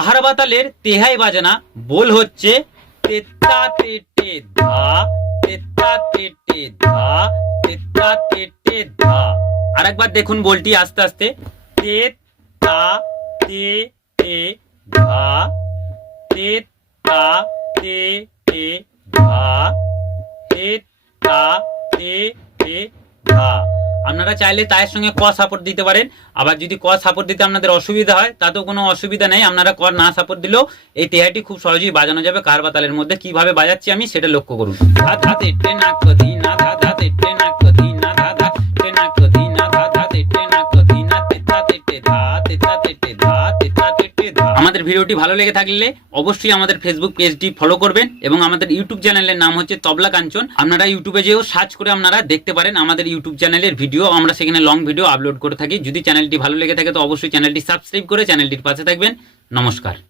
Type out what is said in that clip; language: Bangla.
কাহার বাতালের তেহাই বাজানা বোল হচ্ছে তেত্তা তেটে ধা, তেত্তা তেটে ধা, তেত্তা তেটে ধা। আরেকবার দেখুন বলটি আস্তে আস্তে, তেত্তা তে টে ধা, তেত্তা তে টে ধা, তেত্তা তে টে ধা। আপনারা চাইলে তায়ের সঙ্গে ক সাপোর্ট দিতে পারেন। আবার যদি ক সাপোর্ট দিতে আপনাদের অসুবিধা হয় তাতেও কোনো অসুবিধা নেই, আপনারা ক না সাপোর্ট দিলেও এই তেহাইটি খুব সহজেই বাজানো যাবে। কাহার বা তালের মধ্যে কিভাবে বাজাচ্ছি আমি সেটা লক্ষ্য করুন। ধা ধা তেটে না কধি না, ধা ধা তেটে না কধি না, ধা ধা তেটে না কধি না, ধা ধা তেটে না কধি না, তেতা তেটে ধা, তেতা তেটে ধা, তেতা তেটে ধা। আমাদের ভিডিওটি ভালো লেগে থাকলে অবশ্যই আমাদের ফেসবুক পেজটি ফলো করবেন এবং আমাদের ইউটিউব চ্যানেলের নাম হচ্ছে তবলা কাঞ্চন। আপনারা ইউটিউবে যেও সার্চ করে আপনারা দেখতে পারেন আমাদের ইউটিউব চ্যানেলের ভিডিও। আমরা সেখানে লং ভিডিও আপলোড করে থাকি। যদি চ্যানেলটি ভালো লেগে থাকে তো অবশ্যই চ্যানেলটি সাবস্ক্রাইব করে চ্যানেলটির পাশে থাকবেন। নমস্কার।